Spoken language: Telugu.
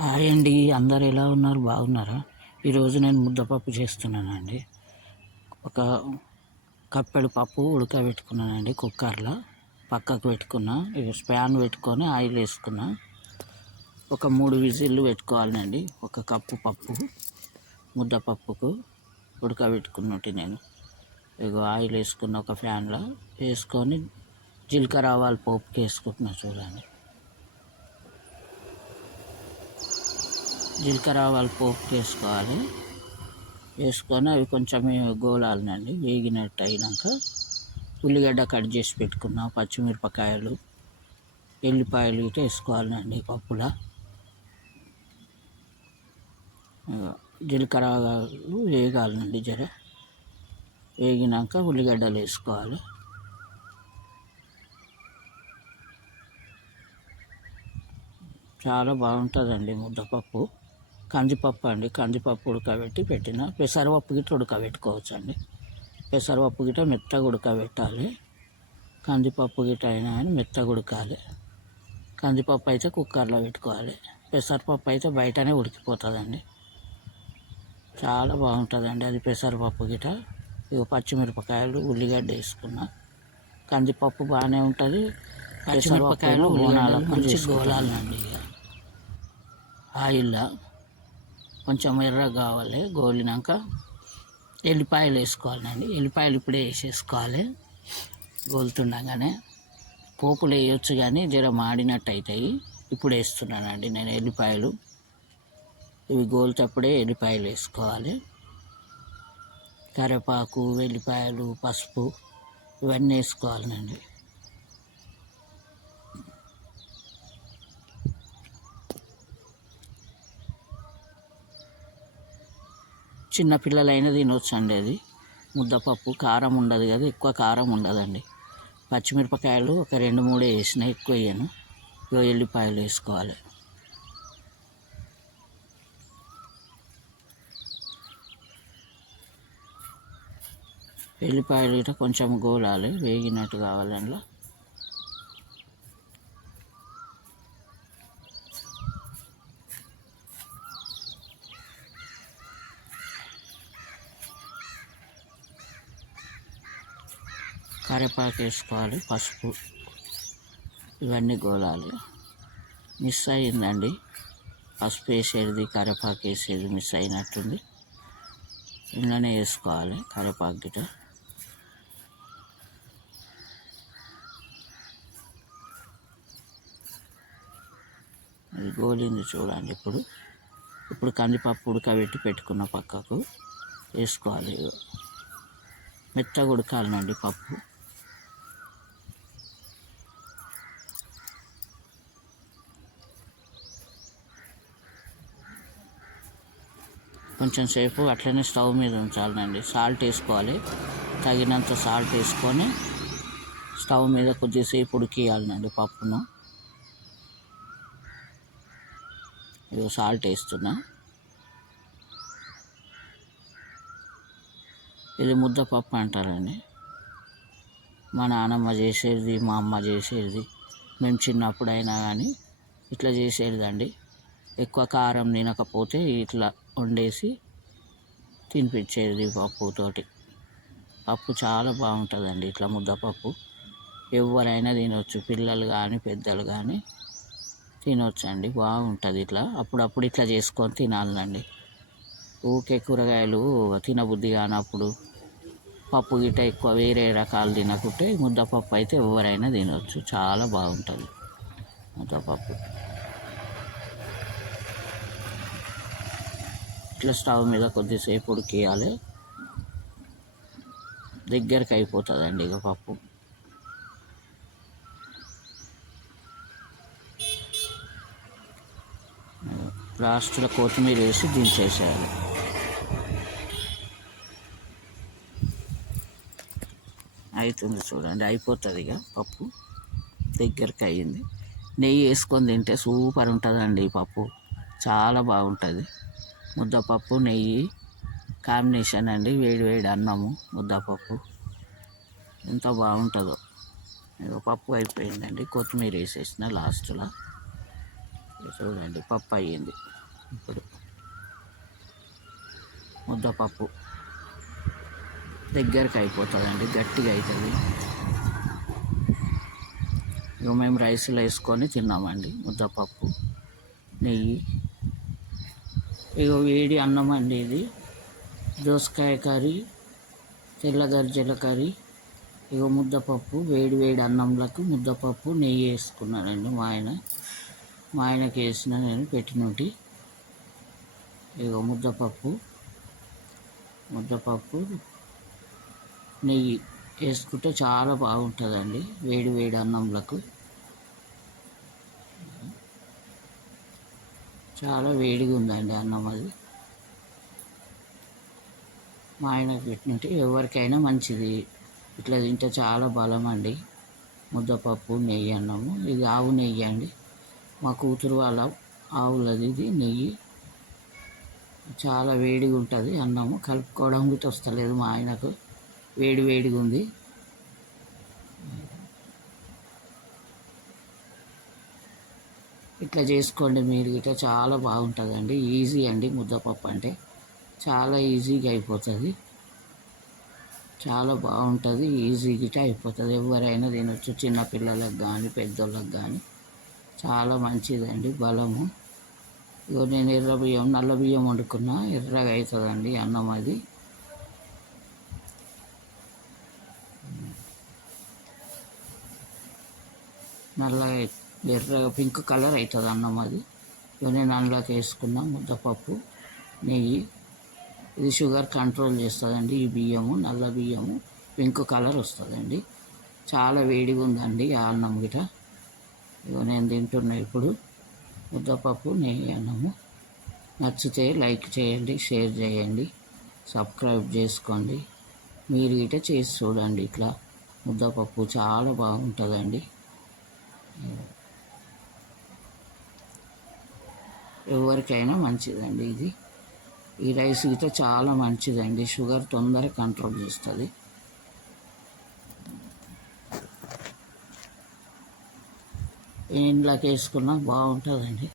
హాయ్ అండి, అందరు ఎలా ఉన్నారు? బాగున్నారా? ఈరోజు నేను ముద్దపప్పు చేస్తున్నానండి. ఒక కప్పెడు పప్పు ఉడకబెట్టుకున్నానండి కుక్కర్లో. పక్కకు పెట్టుకున్నా. స్పాన్ పెట్టుకొని ఆయిల్ వేసుకున్నా. ఒక 3 విజిల్లు పెట్టుకోవాలండి. ఒక కప్పు పప్పు ముద్దపప్పుకు ఉడకబెట్టుకున్నట్టు నేను ఆయిల్ వేసుకున్న ఒక ఫ్యాన్లో వేసుకొని జీలకర్ర ఆవాలు పోపుకి వేసుకుంటున్నా. చూడండి, జీలకర్ర ఆవాలు పోపుకి వేసుకోవాలి. వేసుకొని అవి కొంచెం గోలాలండి. వేగినట్టు అయినాక ఉల్లిగడ్డ కట్ చేసి పెట్టుకున్న పచ్చిమిరపకాయలు, ఎల్లిపాయలు ఇటు వేసుకోవాలండి పప్పులో. జీలకర్ర ఆవాలు వేగాలండి. వేగినాక ఉల్లిగడ్డలు వేసుకోవాలి. చాలా బాగుంటుందండి ముద్దపప్పు. కందిపప్పు అండి, కందిపప్పు ఉడకబెట్టి పెట్టిన. పెసరపప్పు గిట్ట ఉడకబెట్టుకోవచ్చు అండి. పెసరపప్పు గిట్ట మెత్తగా ఉడకబెట్టాలి. కందిపప్పు గిట్ట అయినా కానీ మెత్తగా ఉడకాలి. కందిపప్పు అయితే కుక్కర్లో పెట్టుకోవాలి. పెసరపప్పు అయితే బయటనే ఉడికిపోతుందండి. చాలా బాగుంటుందండి అది పెసరపప్పు గిట్ట. పచ్చిమిరపకాయలు, ఉల్లిగడ్డ వేసుకున్నా. కందిపప్పు బాగానే ఉంటుంది. పచ్చిమిరపకాయలు ఉల్లిగడ్డలు మంచి గోలాలండి. ఆయిల్లో కొంచెం ఎర్రగా కావాలి. గోలినాక ఎల్లిపాయలు వేసుకోవాలండి. ఎల్లిపాయలు ఇప్పుడే వేసేసుకోవాలి. గోలుతుండగానే పోపులు వేయొచ్చు కానీ మాడినట్టు అవుతాయి. ఇప్పుడు వేస్తున్నానండి నేను ఎల్లిపాయలు. ఇవి గోలుతప్పుడే ఎల్లిపాయలు వేసుకోవాలి. కరివేపాకు, వెల్లిపాయలు, పసుపు ఇవన్నీ వేసుకోవాలండి. చిన్నపిల్లలైనా తినొచ్చు అండి. అది ముద్దపప్పు కారం ఉండదు కదా, ఎక్కువ కారం ఉండదండి. పచ్చిమిరపకాయలు ఒక 2-3 వేసిన, ఎక్కువ వేయను. ఎల్లిపాయలు వేసుకోవాలి. ఎల్లిపాయలు ఇట్లా కొంచెం గోలాలి, వేగినట్టు కావాలి. అందులో కరివేపాకు వేసుకోవాలి, పసుపు, ఇవన్నీ గోలాలి. మిస్ అయిందండి, పసుపు వేసేది కరివేపాకు వేసేది మిస్ అయినట్టుంది. ఇంట్లోనే వేసుకోవాలి కరివేపాకు గిట్ట. అది గోలింది చూడండి. ఇప్పుడు కందిపప్పు ఉడకబెట్టి పెట్టుకున్న పక్కకు వేసుకోవాలి. మెత్తగా ఉడకాలండి పప్పు. కొంచెం సేపు అట్లనే స్టవ్ మీద ఉంచాలండి. సాల్ట్ వేసుకోవాలి, తగినంత సాల్ట్ వేసుకొని స్టవ్ మీద కొద్దిసేపు ఉడికియాలండి పప్పును. సాల్ట్ వేస్తున్నా. ఇది ముద్దపప్పు అంటారండి. మా నాన్నమ్మ చేసేది, మా అమ్మ చేసేది, మేము చిన్నప్పుడైనా కానీ ఇట్లా చేసేదండి. ఎక్కువ కారం తినకపోతే ఇట్లా వండేసి తినిపించేది పప్పుతోటి. పప్పు చాలా బాగుంటుందండి. ఇట్లా ముద్దపప్పు ఎవరైనా తినొచ్చు, పిల్లలు కానీ పెద్దలు కానీ తినొచ్చండి. బాగుంటుంది. ఇట్లా అప్పుడప్పుడు ఇట్లా చేసుకొని తినాలండి. ఊకే కూరగాయలు తినబుద్ధి కానప్పుడు పప్పు గిట్ట ఎక్కువ వేరే రకాలు తినకుంటే ముద్దపప్పు అయితే ఎవరైనా తినొచ్చు. చాలా బాగుంటుంది ముద్దపప్పు. ఇట్లా స్టవ్ మీద కొద్దిసేపు ఉడికియాలి. దగ్గరికి అయిపోతుందండి ఇక పప్పు. లాస్ట్లో కొత్తిమీర వేసి దించేసేయాలి. అవుతుంది చూడండి, అయిపోతుంది ఇక పప్పు. దగ్గరికి అయ్యింది. నెయ్యి వేసుకొని తింటే సూపర్ ఉంటుందండి ఈ పప్పు. చాలా బాగుంటుంది. ముద్దపప్పు నెయ్యి కాంబినేషన్ అండి. వేడి వేడి అన్నము ముద్దపప్పు ఎంత బాగుంటుందో. పప్పు అయిపోయిందండి, కొత్తిమీర వేసేసిన లాస్ట్లో. చూడండి పప్పు అయ్యింది. ఇప్పుడు ముద్దపప్పు దగ్గరికి అయిపోతుందండి, గట్టిగా అవుతుంది. ఇక మేము రైస్లో వేసుకొని తిన్నామండి ముద్దపప్పు, నెయ్యి. ఇక వేడి అన్నం అండి ఇది. దోసకాయ కర్రీ, తెల్లగర్జల కర్రీ, ఇక ముద్దపప్పు. వేడి వేడి అన్నంలకు ముద్దపప్పు నెయ్యి వేసుకున్నానండి. మా ఆయనకి వేసిన, నేను పెట్టినట్టు. ఇక ముద్దపప్పు నెయ్యి వేసుకుంటే చాలా బాగుంటుందండి వేడి వేడి అన్నంలకు. చాలా వేడిగా ఉందండి అన్నం అది. మా ఆయనకు పెట్టినట్టు ఎవరికైనా మంచిది, ఇట్లా తింటే చాలా బలం అండి. ముద్దపప్పు నెయ్యి అన్నము. ఇది ఆవు నెయ్యి అండి, మా కూతురు వాళ్ళ ఆవులది ఇది నెయ్యి. చాలా వేడిగా ఉంటుంది అన్నము, కలుపుకోవడం కూడా వస్తలేదు మా ఆయనకు, వేడి వేడిగా ఉంది. ఇట్లా చేసుకోండి మీరు ఇట్లా, చాలా బాగుంటుందండి. ఈజీ అండి ముద్దపప్పు అంటే, చాలా ఈజీగా అయిపోతుంది, చాలా బాగుంటుంది, ఈజీగా అయిపోతుంది. ఎవరైనా తినొచ్చు, చిన్నపిల్లలకు కానీ పెద్దోళ్ళకి కానీ చాలా మంచిదండి, బలము. ఇగో నేను నల్ల బియ్యం వండుకున్నా, ఎర్రగా అవుతుందండి అన్నం అది. నల్లగా ఎర్రగా పింక్ కలర్ అవుతుంది అన్నం అది. ఇక నేను అందులోకి వేసుకున్న ముద్దపప్పు నెయ్యి. ఇది షుగర్ కంట్రోల్ చేస్తుందండి ఈ బియ్యము, నల్ల బియ్యము పింక్ కలర్ వస్తుందండి. చాలా వేడిగా ఉందండి ఆ అన్నం గిట. ఇక నేను తింటున్నా ఇప్పుడు ముద్దపప్పు నెయ్యి అన్నము. నచ్చితే లైక్ చేయండి, షేర్ చేయండి, సబ్స్క్రైబ్ చేసుకోండి. మీరు గిట చేసి చూడండి ఇట్లా. ముద్దపప్పు చాలా బాగుంటుందండి, ఎవరికైనా మంచిదండి ఇది. ఈ రైస్ గిట చాలా మంచిదండి, షుగర్ తొందరగా కంట్రోల్ చేస్తుంది. ఇంట్లోకి వేసుకున్నా బాగుంటుందండి.